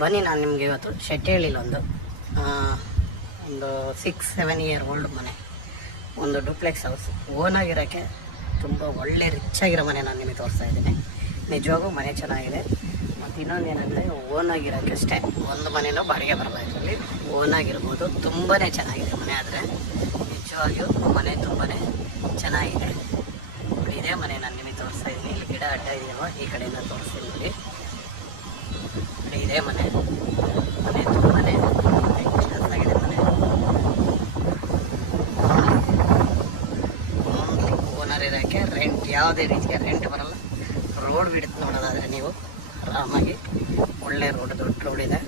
ಬನ್ನಿ ನಾನು ನಿಮಗೆ ಇವತ್ತು ಶೆಟ್ಟಿಹಳ್ಳಿಲಿ ಒಂದು 6-7 ಇಯರ್ ಓಲ್ಡ್ ಮನೆ, ಒಂದು ಡುಪ್ಲೆಕ್ಸ್ ಹೌಸ್ ಓನಾಗಿರೋಕ್ಕೆ ತುಂಬ ಒಳ್ಳೆ ರಿಚ್ ಆಗಿರೋ ಮನೆ ನಾನು ನಿಮಗೆ ತೋರಿಸ್ತಾ ಇದ್ದೀನಿ. ನಿಜವಾಗೂ ಮನೆ ಚೆನ್ನಾಗಿದೆ. ಮತ್ತು ಇನ್ನೊಂದು ಏನಂದರೆ ಓನಾಗಿರೋಕ್ಕೆ ಅಷ್ಟೇ, ಒಂದು ಮನೆಯೂ ಬಾಡಿಗೆ ಬರಲ್ಲ. ಇದರಲ್ಲಿ ಓನಾಗಿರ್ಬೋದು. ತುಂಬಾ ಚೆನ್ನಾಗಿದೆ ಮನೆ. ಆದರೆ ನಿಜವಾಗಿಯೂ ಮನೆ ತುಂಬಾ ಚೆನ್ನಾಗಿದೆ. ಇದೇ ಮನೆ ನಾನು ನಿಮಗೆ ತೋರಿಸ್ತಾ ಇದ್ದೀನಿ. ಇಲ್ಲಿ ಗಿಡ ಅಡ್ಡ ಇದೆಯಲ್ವ, ಈ ಕಡೆಯಿಂದ ತೋರಿಸ್ತೀನಿ ನೋಡಿ. ಇದೇ ಮನೆ ತುಂಬಾ ಚೆನ್ನಾಗಿದೆ. ಮನೆ ಓನರ್ ಇರೋಕ್ಕೆ ರೆಂಟ್ ಯಾವುದೇ ರೀತಿಯ ರೆಂಟ್ ಬರಲ್ಲ. ರೋಡ್ ಬಿಡುತ್ತೆ ನೋಡೋದಾದರೆ ನೀವು ಆರಾಮಾಗಿ. ಒಳ್ಳೆ ರೋಡ್, ದೊಡ್ಡ ರೋಡ್ ಇದೆ,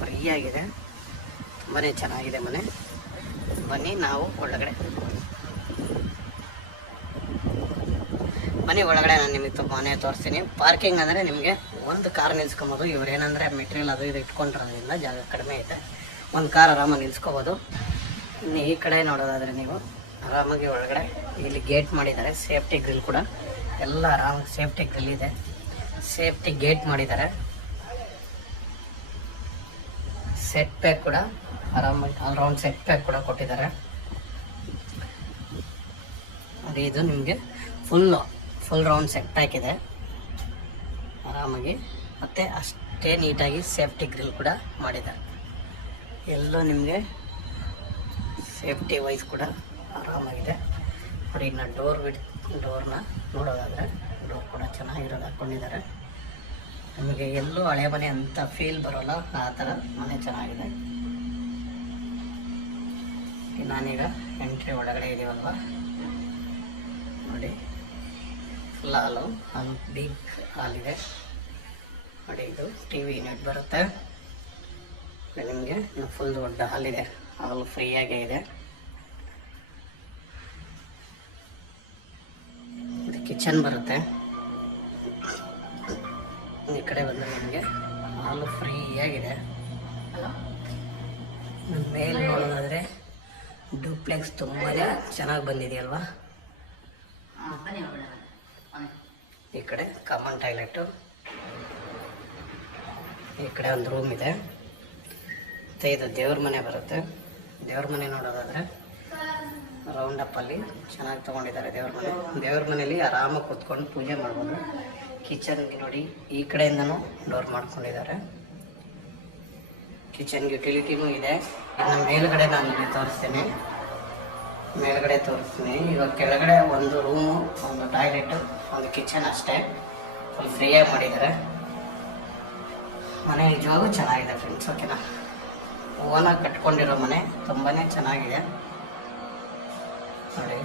ಫ್ರೀಯಾಗಿದೆ, ತುಂಬಾ ಚೆನ್ನಾಗಿದೆ ಮನೆ. ಬನ್ನಿ ನಾವು ಮನೆ ಒಳಗಡೆ ನಾನು ನಿಮಗೆ ಮನೆ ತೋರಿಸ್ತೀನಿ. ಪಾರ್ಕಿಂಗ್ ಅಂದರೆ ನಿಮಗೆ ಒಂದು ಕಾರ್ ನಿಲ್ಸ್ಕೊಬೋದು. ಇವ್ರೇನಂದರೆ ಮೆಟೀರಿಯಲ್ ಅದು ಇದು ಇಟ್ಕೊಂಡಿರೋದ್ರಿಂದ ಜಾಗ ಕಡಿಮೆ ಇದೆ. ಒಂದು ಕಾರ್ ಆರಾಮಾಗಿ ನಿಲ್ಸ್ಕೊಬೋದು. ಇನ್ನು ಈ ಕಡೆ ನೋಡೋದಾದರೆ ನೀವು ಆರಾಮಾಗಿ ಒಳಗಡೆ ಇಲ್ಲಿ ಗೇಟ್ ಮಾಡಿದ್ದಾರೆ. ಸೇಫ್ಟಿ ಗ್ರಿಲ್ ಕೂಡ ಎಲ್ಲ ಆರಾಮಾಗಿ ಸೇಫ್ಟಿ ಗ್ರಿಲ್ ಇದೆ. ಸೇಫ್ಟಿ ಗೇಟ್ ಮಾಡಿದ್ದಾರೆ. ಸೆಟ್ ಪ್ಯಾಕ್ ಕೂಡ ಆರಾಮಾಗಿ ಆಲ್ರೌಂಡ್ ಸೆಟ್ ಪ್ಯಾಕ್ ಕೂಡ ಕೊಟ್ಟಿದ್ದಾರೆ. ನೋಡಿ, ಇದು ನಿಮಗೆ ಫುಲ್ ರೌಂಡ್ ಸೆಟ್ ಪ್ಯಾಕ್ ಇದೆ ಆರಾಮಾಗಿ. ಮತ್ತು ಅಷ್ಟೇ ನೀಟಾಗಿ ಸೇಫ್ಟಿ ಗ್ರಿಲ್ ಕೂಡ ಮಾಡಿದ್ದಾರೆ. ಎಲ್ಲೋ ನಿಮಗೆ ಸೇಫ್ಟಿ ವೈಸ್ ಕೂಡ ಆರಾಮಾಗಿದೆ ನೋಡಿ. ಇನ್ನು ಡೋರ್ನ ನೋಡೋದಾದರೆ ಡೋರ್ ಕೂಡ ಚೆನ್ನಾಗಿರೋದು ಹಾಕ್ಕೊಂಡಿದ್ದಾರೆ. ನಿಮಗೆ ಎಲ್ಲೂ ಹಳೆ ಮನೆ ಅಂತ ಫೀಲ್ ಬರೋಲ್ಲ, ಆ ಥರ ಮನೆ ಚೆನ್ನಾಗಿದೆ. ನಾನೀಗ ಎಂಟ್ರಿ ಒಳಗಡೆ ಇದೀವಲ್ವ ನೋಡಿ. ಫುಲ್ ಹಾಲು ಬಿಗ್ ಹಾಲಿದೆ ನೋಡಿ. ಇದು TV ಯೂನಿಟ್ ಬರುತ್ತೆ ನಿಮಗೆ. ಫುಲ್ ದೊಡ್ಡ ಹಾಲಿದೆ, ಹಾಲು ಫ್ರೀಯಾಗೇ ಇದೆ. ಇದು ಕಿಚನ್ ಬರುತ್ತೆ. ಈ ಕಡೆ ಬಂದರೆ ನಿಮಗೆ ಹಾಲು ಫ್ರೀಯಾಗಿದೆ. ಮೇಲೆ ನೋಡೋದಾದರೆ ಡುಪ್ಲೆಕ್ಸ್ ತುಂಬಾ ಚೆನ್ನಾಗಿ ಬಂದಿದೆಯಲ್ವಾ. ಈ ಕಡೆ ಕಾಮನ್ ಟಾಯ್ಲೆಟು, ಈ ಕಡೆ ಒಂದು ರೂಮ್ ಇದೆ. ಮತ್ತು ಇದು ದೇವ್ರ ಮನೆ ಬರುತ್ತೆ. ದೇವ್ರ ಮನೆ ನೋಡೋದಾದರೆ ರೌಂಡಪ್ಪಲ್ಲಿ ಚೆನ್ನಾಗಿ ತೊಗೊಂಡಿದ್ದಾರೆ. ದೇವ್ರ ಮನೇಲಿ ಆರಾಮಾಗಿ ಕೂತ್ಕೊಂಡು ಪೂಜೆ ಮಾಡ್ಬೋದು. ಕಿಚನ್ಗೆ ನೋಡಿ, ಈ ಕಡೆಯಿಂದನೂ ಡೋರ್ ಮಾಡ್ಕೊಂಡಿದ್ದಾರೆ. ಕಿಚನ್ಗೆ ಯುಟಿಲಿಟಿನೂ ಇದೆ. ಇನ್ನು ಮೇಲ್ಗಡೆ ನಾನು ತೋರಿಸ್ತೀನಿ. ಇವಾಗ ಕೆಳಗಡೆ ಒಂದು ರೂಮು, ಒಂದು ಟಾಯ್ಲೆಟು, ಒಂದು ಕಿಚನ್ ಅಷ್ಟೇ. ಫುಲ್ ಫ್ರೀಯಾಗಿ ಮಾಡಿದ್ದಾರೆ. ಮನೆ ನಿಜವಾಗೂ ಚೆನ್ನಾಗಿದೆ ಫ್ರೆಂಡ್ಸ್. ಓಕೆನಾ, ಓನಾಗಿ ಕಟ್ಕೊಂಡಿರೋ ಮನೆ ತುಂಬಾ ಚೆನ್ನಾಗಿದೆ ನೋಡಿ.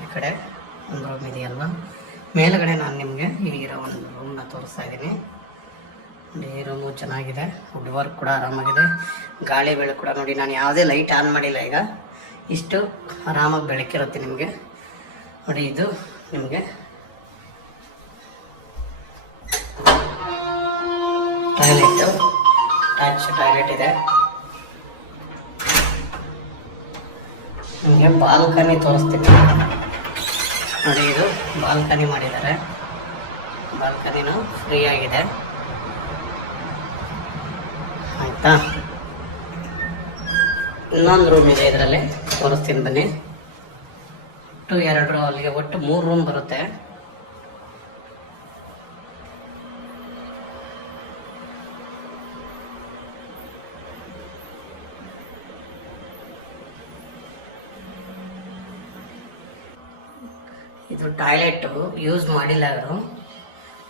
ಈ ಕಡೆ ಒಂದು ರೂಮ್ ಇದೆಯಲ್ವಾ. ಮೇಲುಗಡೆ ನಾನು ನಿಮಗೆ ಇಲ್ಲಿರೋ ಒಂದು ರೂಮ್ನ ತೋರಿಸ್ತಾ ಇದ್ದೀನಿ. ಈ ರೂಮು ಚೆನ್ನಾಗಿದೆ. ವುಡ್ ವರ್ಕ್ ಕೂಡ ಆರಾಮಾಗಿದೆ. ಗಾಳಿ ಬೆಳಕು ಕೂಡ ನೋಡಿ. ನಾನು ಯಾವುದೇ ಲೈಟ್ ಆನ್ ಮಾಡಿಲ್ಲ. ಈಗ ಇಷ್ಟು ಆರಾಮಾಗಿ ಬೆಳಕಿರುತ್ತೆ ನಿಮಗೆ ನೋಡಿ. ಇದು ನಿಮಗೆ ಅಟ್ಯಾಚ್ ಟಾಯ್ಲೆಟ್ ಇದೆ. ನಿಮಗೆ ಬಾಲ್ಕನಿ ತೋರಿಸ್ತೀನಿ ನೋಡಿ. ಇದು ಬಾಲ್ಕನಿ ಮಾಡಿದ್ದಾರೆ. ಬಾಲ್ಕನಿನೂ ಫ್ರೀ ಆಗಿದೆ ಆಯಿತಾ. ಇನ್ನೊಂದು ರೂಮ್ ಇದೆ, ಇದರಲ್ಲಿ ತೋರಿಸ್ತೀನಿ ಬನ್ನಿ. ಅಲ್ಲಿಗೆ ಒಟ್ಟು 3 ರೂಮ್ ಬರುತ್ತೆ. ಇದು ಟಾಯ್ಲೆಟ್ ಯೂಸ್ ಮಾಡಿಲ್ಲ, ಅವರು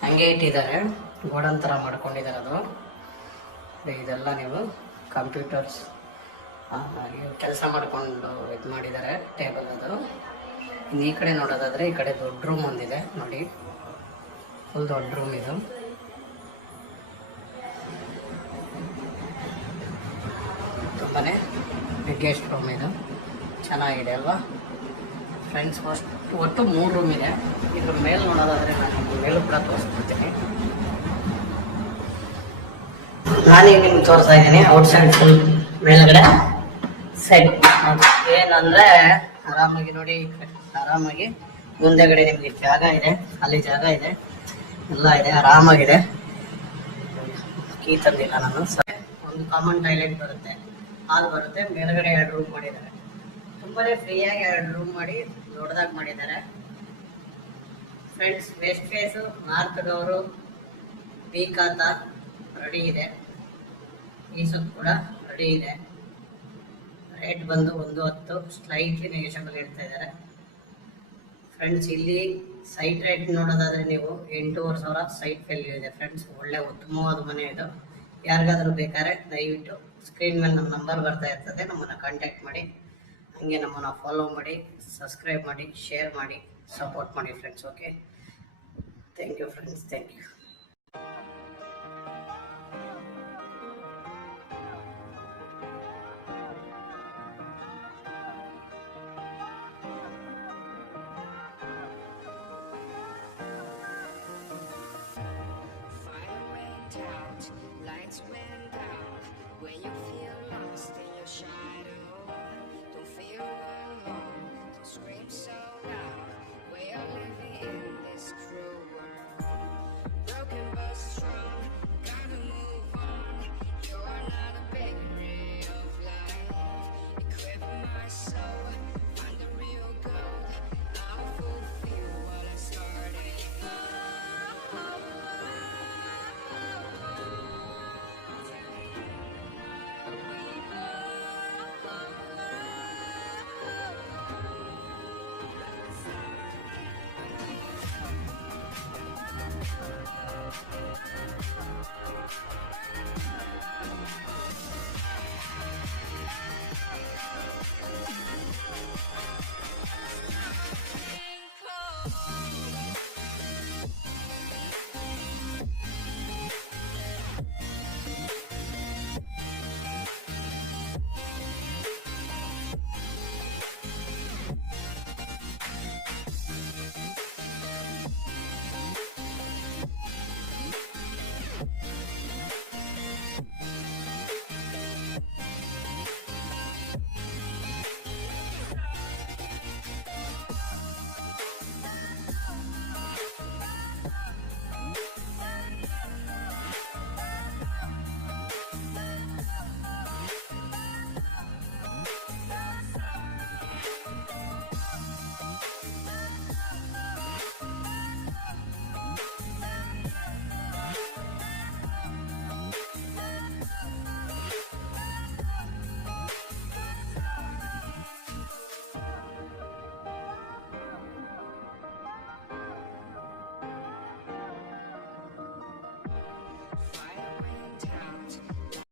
ಹಂಗೆ ಇಟ್ಟಿದ್ದಾರೆ. ಗೋಡನ್ ಥರ ಮಾಡ್ಕೊಂಡಿದ್ದಾರೆ. ಅದು ಇದೆಲ್ಲ ನೀವು ಕಂಪ್ಯೂಟರ್ಸ್ ಕೆಲಸ ಮಾಡಿಕೊಂಡು ಇದು ಮಾಡಿದ್ದಾರೆ. ಟೇಬಲ್ ಅದು. ಇನ್ನು ಈ ಕಡೆ ನೋಡೋದಾದರೆ ಈ ಕಡೆ ದೊಡ್ಡ ರೂಮ್ ಒಂದಿದೆ ನೋಡಿ. ಫುಲ್ ದೊಡ್ಡ ರೂಮ್ ಇದು. ತುಂಬಾ ಬಿಗ್ಗೆಸ್ಟ್ ರೂಮ್ ಇದು. ಚೆನ್ನಾಗಿದೆ ಅಲ್ವಾ ಫ್ರೆಂಡ್ಸ್. ಒಟ್ಟು 3 ರೂಮ್ ಇದೆ. ಇದ್ರ ಮೇಲೆ ನೋಡೋದಾದರೆ ನಾನು ಮೇಲೂ ಕೂಡ ತೋರಿಸ್ಬಿಡ್ತೀನಿ. ನಾನೀಗ ನಿಮ್ಗೆ ತೋರಿಸ್ತಾ ಇದ್ದೀನಿ ಔಟ್ಸೈಡ್ ಫುಲ್ ಮೇಲ್ಗಡೆ ಸೆಟ್ ಏನಂದ್ರೆ ಆರಾಮಾಗಿ ನೋಡಿ, ಆರಾಮಾಗಿ ಮುಂದೆಗಡೆ ನಿಮ್ಗೆ ಜಾಗ ಇದೆ, ಅಲ್ಲಿ ಜಾಗ ಇದೆ, ಎಲ್ಲ ಇದೆ, ಆರಾಮಾಗಿದೆ. ಕೀ ತಂದಿಲ್ಲ ನಾನು. ಒಂದು ಕಾಮನ್ ಟಾಯ್ಲೆಟ್ ಬರುತ್ತೆ, ಹಾಲ್ ಬರುತ್ತೆ, ಮೇಲ್ಗಡೆ 2 ರೂಮ್ ಮಾಡಿದ್ದಾರೆ. ತುಂಬಾನೇ ಫ್ರೀಯಾಗಿ 2 ರೂಮ್ ಮಾಡಿ ದೊಡ್ಡದಾಗಿ ಮಾಡಿದ್ದಾರೆ friends. West face north door ಬೀಕಾತ ರೆಡಿ ಇದೆ, ಈ ಸುತ್ತ ಕೂಡ ರೆಡಿ ಇದೆ. ರೇಟ್ ಬಂದು 110, ಸ್ಲೈಟ್ಲಿ ನೆಗೆಷಬಲ್ ಇಡ್ತಾ ಇದ್ದಾರೆ ಫ್ರೆಂಡ್ಸ್. ಇಲ್ಲಿ ಸೈಟ್ ರೇಟ್ ನೋಡೋದಾದ್ರೆ ನೀವು 8,500 ಸೈಟ್ ವ್ಯಾಲ್ಯೂ ಇದೆ ಫ್ರೆಂಡ್ಸ್. ಒಳ್ಳೆ ಉತ್ತಮವಾದ ಮನೆ ಇದು. ಯಾರಿಗಾದ್ರೂ ಬೇಕಾದ್ರೆ ದಯವಿಟ್ಟು ಸ್ಕ್ರೀನ್ ಮೇಲೆ ನಮ್ಮ ನಂಬರ್ ಬರ್ತಾ ಇರ್ತದೆ, ನಮ್ಮನ್ನು ಕಾಂಟ್ಯಾಕ್ಟ್ ಮಾಡಿ. ಹಂಗೆ ನಮ್ಮನ್ನು ಫಾಲೋ ಮಾಡಿ, ಸಬ್ಸ್ಕ್ರೈಬ್ ಮಾಡಿ, ಶೇರ್ ಮಾಡಿ, ಸಪೋರ್ಟ್ ಮಾಡಿ friends. Okay, thank you friends, thank you.